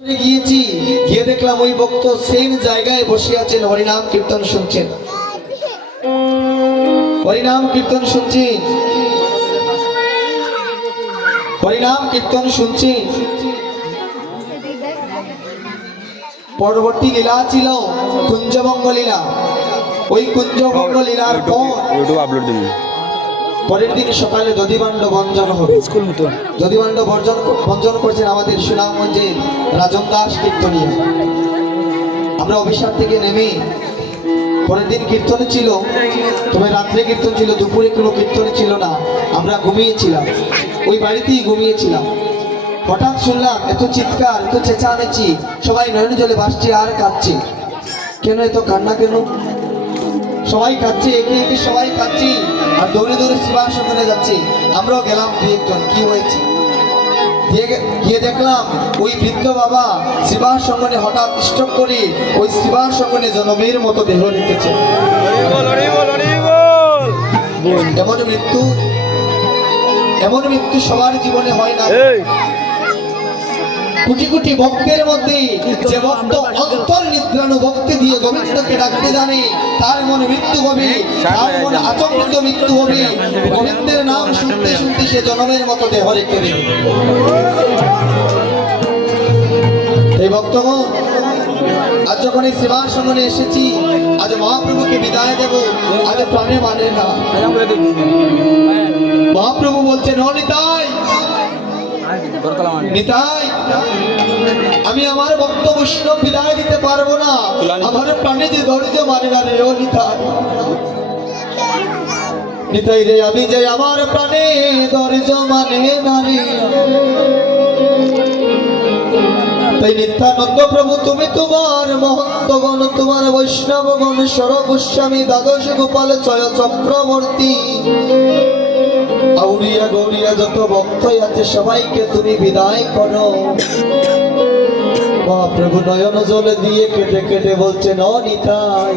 গিয়েছি, গিয়ে দেখলাম ওই ভক্ত সেম জায়গায় বসে আছেন, হরিনাম কীর্তন শুনছেন। হরিনাম কীর্তন শুনছেন, হরিনাম কীর্তন শুনছেন। পরবর্তী লীলা ছিল কুঞ্জভঙ্গ লীলা। ওই কুঞ্জভঙ্গ লীলার পর পরের দিন সকালে দধিভাণ্ড বঞ্জন হবে। দধিভাণ্ড বঞ্জন করছেন আমাদের সুনামগঞ্জের রাজন দাস কীর্তনীয়। আমরা অভিশাপ থেকে নেমে পরের দিন কীর্তন ছিল, তবে রাত্রে কীর্তন ছিল, দুপুরে কোনো কীর্তন ছিল না। আমরা ঘুমিয়েছিলাম, ওই বাড়িতেই ঘুমিয়েছিলাম। হঠাৎ শুনলাম এত চিৎকার, এত চেঁচামেচি, সবাই নয়ন জলে ভাসছে আর কাঁদছে। কেন এত কান্না কেন? সবাই কাঁদছে, একে একে সবাই কাঁদছে আর দৌড়ে দৌড়ে শিবাসনে যাচ্ছে। আমরাও গেলাম দু একজন, কি হয়েছে গিয়ে দেখলাম ওই বৃদ্ধ বাবা শিবাসনে হঠাৎ স্ট্রোক করে ওই শিবাসনে জনমের মতো দেহ রেখেছে। এমন মৃত্যু সবার জীবনে হয় না। কোটি কোটি ভক্তের মধ্যে যে ভক্ত অন্তর নিদ্রাণু ভক্তি দিয়ে গোবিন্দকে ডাকতে জানে, তার মনে মৃত্যু হবে, তার মনে আচমকা মৃত্যু হবে। গোবিন্দের নাম শুনতে শুনতে সে জনমের মতো দেহ রেখে দেবে। এই ভক্তগণ, আজ যখন এই শিবাসনে এসেছি, আজ মহাপ্রভুকে বিদায় দেব, আজ প্রাণে মানে না। মহাপ্রভু বলছেন, ও নিতাই, নিতাই, আমি আমার ভক্ত বৈষ্ণব বিদায় দিতে পারবো না, আমার প্রাণে যে ধৈর্য মানে না রে। ও নিতাই, নিতাই রে, আমি যে আমার প্রাণে ধৈর্য মানে না রে। তাই নিত্যানন্দ প্রভু, তুমি তোমার মহন্তগণ, তোমার বৈষ্ণবগণ, স্বরূপ গোস্বামী, দ্বাদশ গোপাল, চয় চক্রবর্তী, আউরিয়া গৌরিয়া যত ভক্ত আছে সবাইকে তুমি বিদায় করো। মহাপ্রভু নয়ন জলে দিয়ে কেটে কেটে বলছেন, ও নিতাই,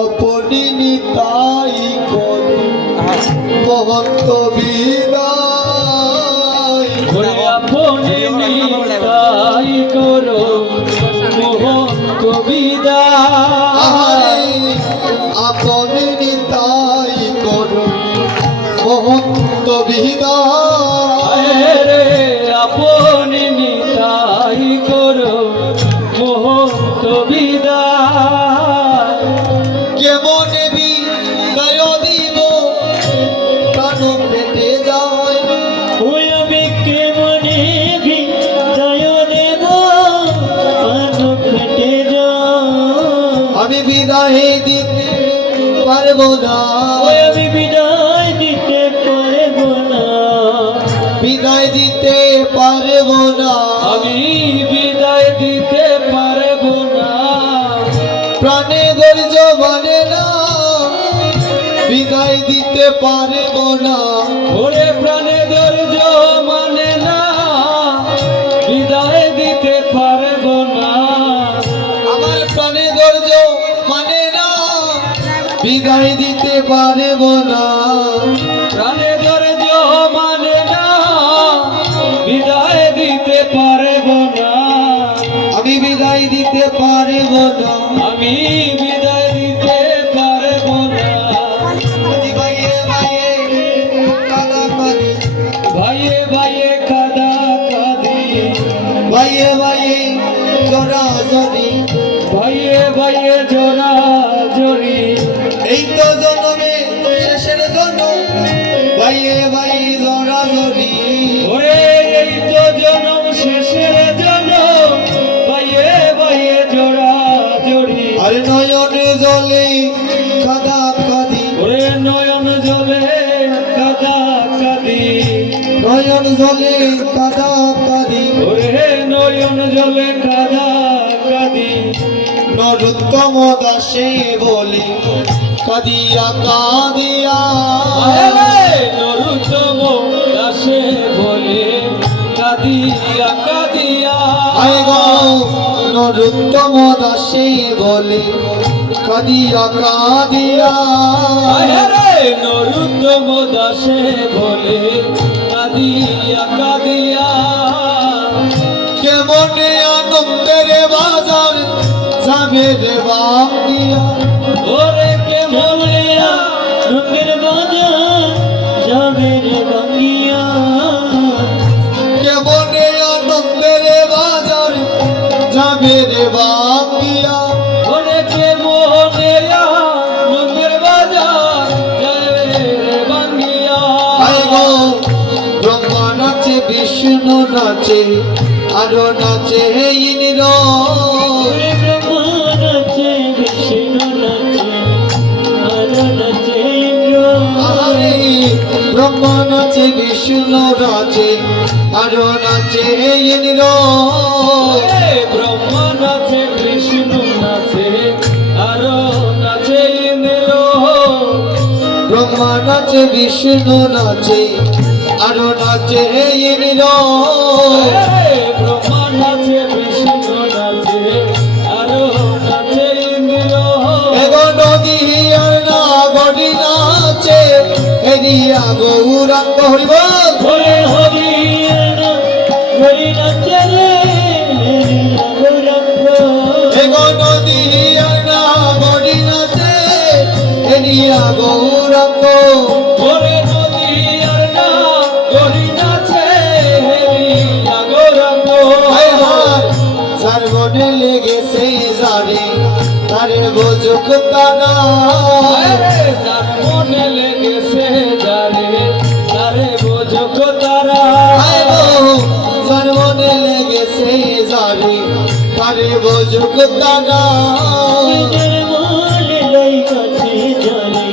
আপনি নিতাই করো মহন্ত বিদায়, আপনি নিতাই করো মহন্ত বিদায়, আপনি নিতাই করো মহন্ত বিদায় রে, আপনি নিতাই করো মহন্ত বিদায়। কেমন বিদায় দিব প্রাণ পেটে যায়, ওই আমি কেমনে বিদায় দেব প্রাণ ফেটে যায়। আমি বিদায় দিতে পারবো না, ওই আমি বিদায় দিতে পারবো না, বিদায় দিতে পারবো না, আমি বিদায় দিতে পারবো না। প্রাণে ধৈর্য মানে না, বিদায় দিতে পারবো না। ওরে প্রাণে ধৈর্য মানে না, বিদায় দিতে পারবো না। আমার প্রাণে ধৈর্য মানে না, বিদায় দিতে পারবো না। প্রাণে ধৈর্য মানে না, বিদায় দিতে পারবো না। আমি বিদায় দিতে পারবো না, আমি বিদায় দিতে পারবো না। ভাইয়ে ভাইয়ে কাদা কাদি, ভাইয়ে ভাইয়ে কাদা কাদি, ভাইয়ে ভাইয়ে জোড়া জড়ি, ভাইয়ে ভাইয়ে জোড়া জড়ি। এই তো জন্মে শেষের জন্ম, ভাইয়ে ভাই জোড়া জড়ি। ওরে এই তো জনম শেষের জনম, ভাইয়ে ভাইয়ে জোড়া জড়ি। আর নয়ন জলে কাদা কাদি, ওরে নয়ন জলে কাদা কাদি, নয়ন জলে কাদা কাদি। ওরে নয়ন জলে কাদা কাদি। নরোত্তম দাসে বলে কাদিয়া কাদিয়া, নরুত্তম দাসে বলে কাদিয়া কাদিয়া। আয় গো নরোত্তম দাসে বলে কাদিয়া কাদিয়া। নরুত্তম দাসে বলে কাদিয়া কাদিয়া। যাবে রে ভাঙ্গিয়া ওরে কেমন রঙের বাজার যাবে রে ভাঙ্গিয়া কেমনে আনন্দের বাজার যাবে রে ভাঙ্গিয়া ওরে কেমন রঙের বাজার যাবে রে ভাঙ্গিয়া আয় গো ব্রহ্মা নাচে বিষ্ণু নাচে আরো নাচে ইন্দ্র ওরে ব্রহ্মা নাচে বিষ্ণু নাচে আরো নাচে ইন্দ্র আরে ব্রহ্মা নাচে বিষ্ণু নাচে আরো নাচে ইন্দ্র ওরে ব্রহ্মা নাচে বিষ্ণু নাচে আরো নাচে ইন্দ্র ব্রহ্মা নাচে বিষ্ণু নাচে আরো নাচে ইন্দ্র ব্রহ্মা নাচে বিষ্ণু নাচে আরো নাচে ইন্দ্র এগো নদী আর না গড়ি নাচে এরিয়া গৌরাঙ্গ হরিব হরে হরি হরি নাচে রে গৌরাঙ্গ এগো নদী আর না গড়ি নাচে এরিয়া গৌরাঙ্গ হরে নদী আর না হরি নাচে হরি গৌরাঙ্গ হায় হায় যার মনে লেগেছে যারে তারে বোঝুক তারা যার মনে লেগেছে যারে তারে বোঝক তারা হায় গো যার মনে লেগেছে যারে তারে বোঝুক তারা নিজের মনে লাইগাছে জানে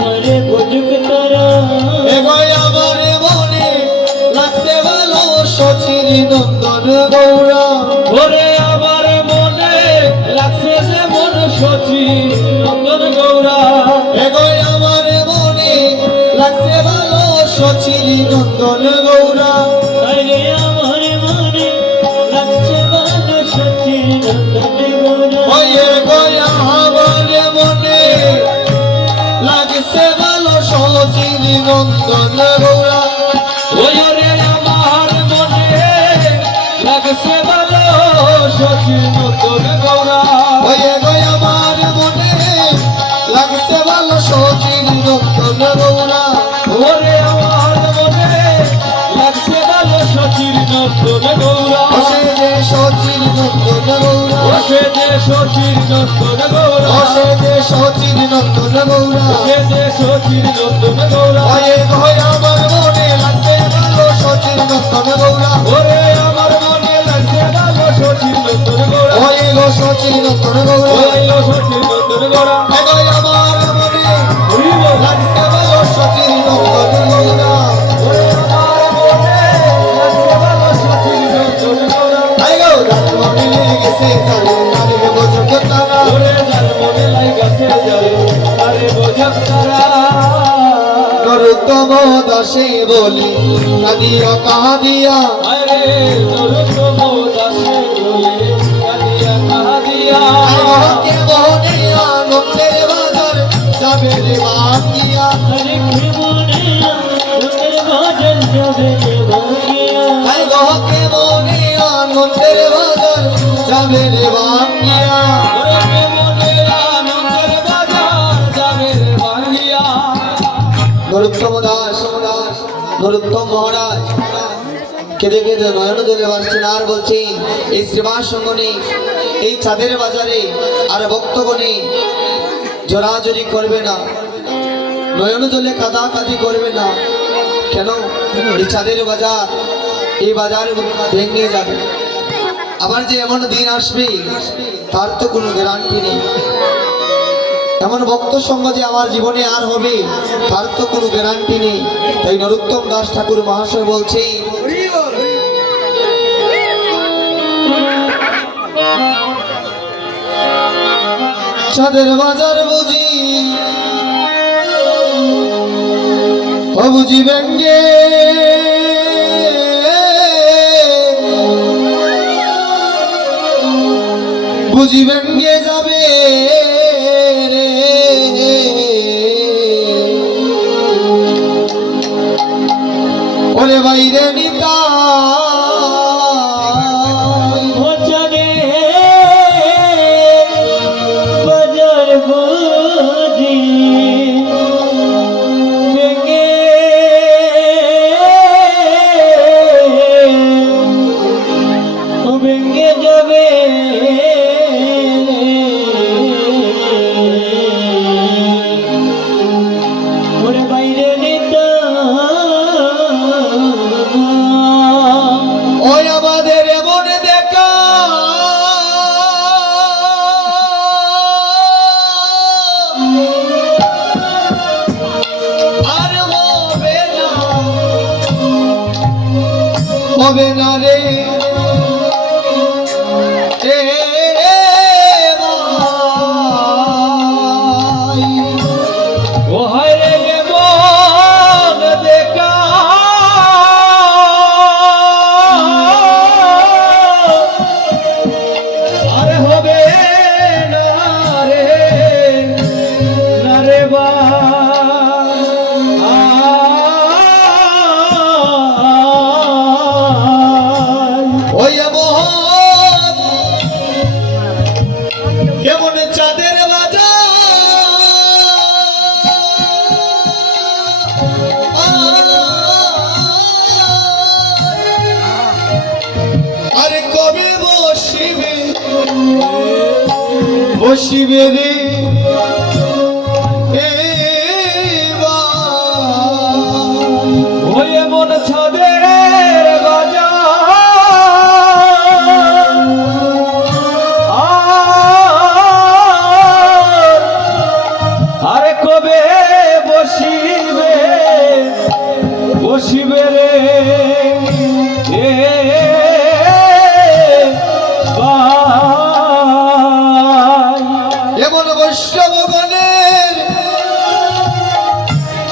তারে বোঝক তারা এগো আমার মনে লাগছে ভালো সচির নন্দন গৌরা ওরে আমার মনে লাগছে যে মন সচি নন্দন গৌরা এগো আমার মনে লাগছে ভালো সচির নন্দন গৌরা আরে আমার মনে লাগছে ভালো সচি নন্দন গৌরা ওয়ে গয়া আমার মনে লাগছে ভালো সচির নন্দন গৌরা ওরে আমার মনে লাগছে ভালো সচি নন্দন গৌরা ওয়ে গয়া আমার মনে লাগছে ভালো সচির নন্দন গৌরা ওরে আমার মনে লাগছে ভালো সচির নন্দন গৌরা অসে যে সচির নন্দন গৌরা ওসে যে সচির নন্দন গৌরা অসে যে সচির নন্দন গৌরা ওসে যে সচির নন্দন গৌরা ওয়ে গয়া আমার মনে লাগছে ভালো সচির নন্দন গৌরা ওরে আমার মনে লাগছে ভালো সচির নন্দন গৌরা ওয়ে গো সচির নন্দন গৌরা ওইলো সচির নন্দন গৌরা এগো আমার মনে হরিব লাগছে ভালো সচির নন্দন গৌরা ওরে আমার মনে লাগছে ভালো সচির নন্দন গৌরা আই গো রাত মনে লেগেছে তারে তারে বোঝক তারা ওরে যার মনে লাগাছে যারে আরে বোঝক তারা নরোত্তম দাসে বলি কাদিয়া কাদিয়া আরে নরোত্তম দাসে বলে কাদিয়া কাদিয়া আইকে বনে আনন্দের বাজার যাবে রে বাকিয়া আরে কি মনে তোদের বাজার যাবে রে ভাগিয়া আই গকে বনে আনন্দের বাজার যাবে রে বাকিয়া ওরে কে মনে আনন্দের বাজার যাবে রে ভাগিয়া নরোত্তম দাস নরোত্তম মহারাজ কেঁদে কেঁদে নয়ন জলে ভাসছেন আর বলছেন এই শ্রীবাস সঙ্গনে এই চাঁদের বাজারে আর ভক্তগণে জোরাজোরি করবে না, নয়ন জলে কাঁদাকাটি করবে না। কেন? এই চাঁদের বাজার, এই বাজার ভেঙে যাবে। আবার যে এমন দিন আসবে তার তো কোনো গ্যারান্টি নেই। এমন ভক্ত সঙ্গ যে আমার জীবনে আর হবে তার তো কোনো গ্যারান্টি নেই। তাই নরোত্তম দাস ঠাকুর মহাশয় বলছে, চাঁদের বাজার বুঝি ও বুঝি ব্যঙ্গে বুঝি ব্যঙ্গে যাবে রে ওরে বাইরে নিতা হবে না রে এ ভাই। ও হায় রে মন দেখা আরে হবে না রে ওই কেমন চাঁদের আরে কবে বসিবে রে ওই মন ছাদের আরে কবে বসিবে রে এমন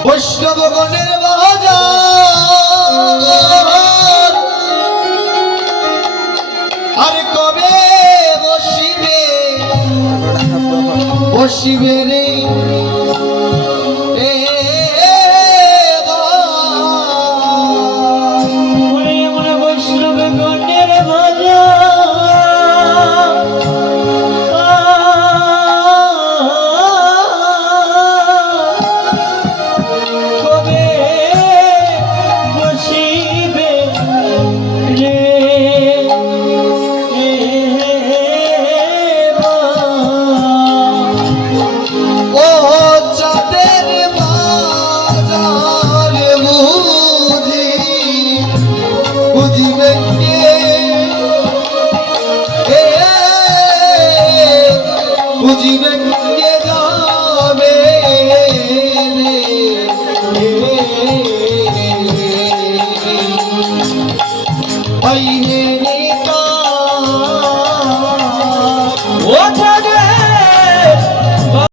বৈষ্ণবগণের বাজার আরে কবে বসিবে রে এ ভাই। এমন বৈষ্ণব গণের বুঝিবে কে যাবে রে